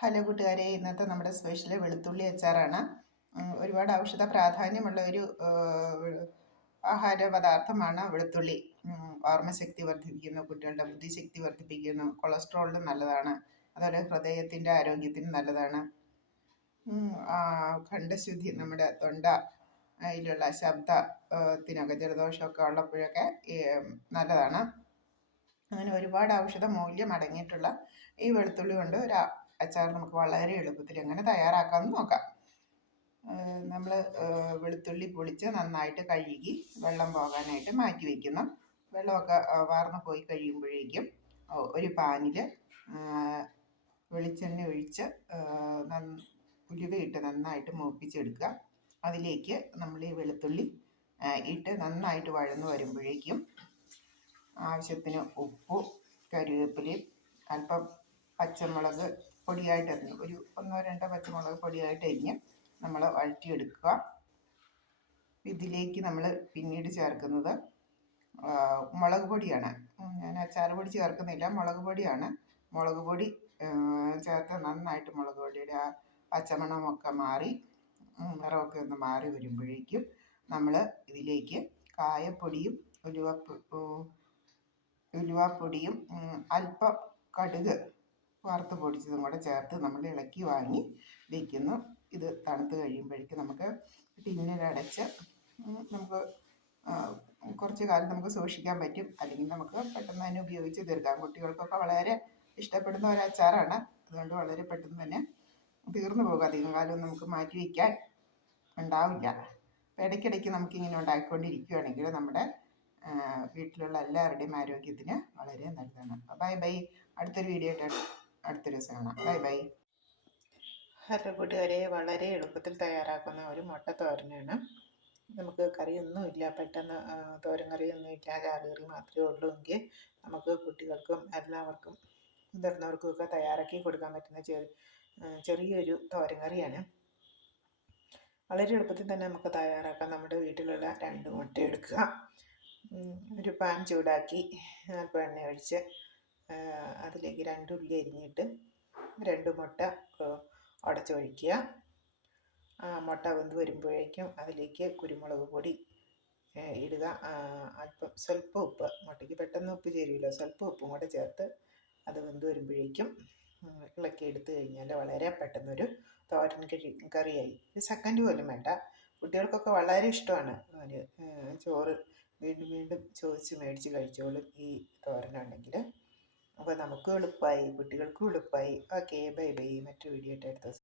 Hello കൂട്ടുകാരെ, ഇന്നത്തെ നമ്മുടെ സ്പെഷ്യൽ വെളുത്തുള്ളി അച്ചാറാണ്. ഒരുപാട് ഔഷധ പ്രാധാന്യമുള്ള ഒരു ആഹാര പദാർത്ഥമാണ് വെളുത്തുള്ളി. ഓർമ്മശക്തി വർദ്ധിപ്പിക്കുന്നു, കുട്ടികളുടെ ബുദ്ധിശക്തി വർദ്ധിപ്പിക്കുന്നു, കൊളസ്ട്രോളിനും നല്ലതാണ്, അതുപോലെ ഹൃദയത്തിൻ്റെ ആരോഗ്യത്തിനും നല്ലതാണ്. ഖണ്ഡശുദ്ധി, നമ്മുടെ തൊണ്ട അതിലുള്ള ശബ്ദത്തിനൊക്കെ ജലദോഷമൊക്കെ ഉള്ളപ്പോഴൊക്കെ നല്ലതാണ്. അങ്ങനെ ഒരുപാട് ഔഷധ മൂല്യം അടങ്ങിയിട്ടുള്ള ഈ വെളുത്തുള്ളി കൊണ്ട് ഒരു അച്ചാർ നമുക്ക് വളരെ എളുപ്പത്തിൽ എങ്ങനെ തയ്യാറാക്കാമെന്ന് നോക്കാം. നമ്മൾ വെളുത്തുള്ളി പൊളിച്ച് നന്നായിട്ട് കഴുകി വെള്ളം പോകാനായിട്ട് മാറ്റി വയ്ക്കുന്നു. വെള്ളമൊക്കെ വാർന്നു പോയി കഴിയുമ്പോഴേക്കും ഒരു പാനിൽ വെളിച്ചെണ്ണ ഒഴിച്ച് ഉലുവയിട്ട് നന്നായിട്ട് മൂപ്പിച്ചെടുക്കുക. അതിലേക്ക് നമ്മൾ ഈ വെളുത്തുള്ളി ഇട്ട് നന്നായിട്ട് വഴന്നു വരുമ്പോഴേക്കും ആവശ്യത്തിന് ഉപ്പും കറിവേപ്പിലയും അല്പം പച്ചമുളക് പൊടിയായിട്ട് അരിഞ്ഞ് ഒരു 1-2 പച്ചമുളക് പൊടിയായിട്ട് അരിഞ്ഞ് നമ്മൾ വഴറ്റിയെടുക്കുക. ഇതിലേക്ക് നമ്മൾ പിന്നീട് ചേർക്കുന്നത് മുളക് പൊടിയാണ്. ഞാൻ അച്ചാർ പൊടി ചേർക്കുന്നില്ല, മുളക് പൊടിയാണ്. മുളക് പൊടി ചേർത്ത് നന്നായിട്ട് മുളക് പൊടിയുടെ ആ പച്ചമണമൊക്കെ മാറി നിറമൊക്കെ ഒന്ന് മാറി വരുമ്പോഴേക്കും നമ്മൾ ഇതിലേക്ക് കായപ്പൊടിയും ഉലുവാപ്പൊടിയും അല്പം കടുക് വറുത്ത് പൊടിച്ചതും കൂടെ ചേർത്ത് നമ്മൾ ഇളക്കി വാങ്ങി വയ്ക്കുന്നു. ഇത് തണുത്ത് കഴിയുമ്പോഴേക്കും നമുക്ക് ടിന്നിലടച്ച് നമുക്ക് കുറച്ച് കാലം നമുക്ക് സൂക്ഷിക്കാൻ പറ്റും. അല്ലെങ്കിൽ നമുക്ക് പെട്ടെന്ന് തന്നെ ഉപയോഗിച്ച് തീർക്കാം. കുട്ടികൾക്കൊക്കെ വളരെ ഇഷ്ടപ്പെടുന്ന ഒരു അച്ചാറാണ്. അതുകൊണ്ട് വളരെ പെട്ടെന്ന് തന്നെ തീർന്നു പോകും. അധികം കാലം നമുക്ക് മാറ്റി വയ്ക്കാൻ ഉണ്ടാവില്ല. അപ്പോൾ ഇടയ്ക്കിടയ്ക്ക് നമുക്കിങ്ങനെ ഉണ്ടാക്കിക്കൊണ്ടിരിക്കുകയാണെങ്കിൽ നമ്മുടെ വീട്ടിലുള്ള എല്ലാവരുടെയും ആരോഗ്യത്തിന് വളരെ നല്ലതാണ്. Bye bye. അടുത്തൊരു വീഡിയോ ആയിട്ട് അടുത്ത ദിവസം കാണാം. Bye bye. ഹലോ കൂട്ടുകാരെ, വളരെ എളുപ്പത്തിൽ തയ്യാറാക്കുന്ന ഒരു മുട്ട തോരനാണ്. നമുക്ക് കറിയൊന്നുമില്ല, പെട്ടെന്ന് തോരൻ കറിയൊന്നും ഇല്ല, ചാറുകറി മാത്രമേ ഉള്ളൂ എങ്കിൽ നമുക്ക് കുട്ടികൾക്കും എല്ലാവർക്കും മുതിർന്നവർക്കും ഒക്കെ തയ്യാറാക്കി കൊടുക്കാൻ പറ്റുന്ന ചെറിയൊരു തോരൻ കറിയാണ്. വളരെ എളുപ്പത്തിൽ തന്നെ നമുക്ക് തയ്യാറാക്കാം. നമ്മുടെ വീട്ടിലുള്ള 2 മുട്ട എടുക്കുക. ഒരു പാൻ ചൂടാക്കി അല്പം എണ്ണ ഒഴിച്ച് അതിലേക്ക് 2 ഉള്ളി അരിഞ്ഞിട്ട് 2 മുട്ട ഉടച്ചൊഴിക്കുക. മുട്ട വെന്ത് വരുമ്പോഴേക്കും അതിലേക്ക് കുരുമുളക് പൊടി ഇടുക. അല്പം സ്വല്പം ഉപ്പ്, മുട്ടയ്ക്ക് പെട്ടെന്ന് ഉപ്പ് ചേരുമല്ലോ, സ്വല്പം ഉപ്പും കൂടെ ചേർത്ത് അത് വെന്ത് വരുമ്പോഴേക്കും ഇളക്കി എടുത്തു കഴിഞ്ഞാൽ വളരെ പെട്ടെന്നൊരു തോരൻ കറിയായി. 1 സെക്കൻഡ് പോലും വേണ്ട. കുട്ടികൾക്കൊക്കെ വളരെ ഇഷ്ടമാണ്. ചോറ് വീണ്ടും വീണ്ടും ചോദിച്ച് മേടിച്ച് കഴിച്ചോളും ഈ തോരനുണ്ടെങ്കിൽ. അപ്പോൾ നമുക്കും എളുപ്പമായി, കുട്ടികൾക്കും എളുപ്പമായി. Okay, bye bye. മറ്റൊരു വീഡിയോ ആയിട്ട് അടുത്ത ദിവസം.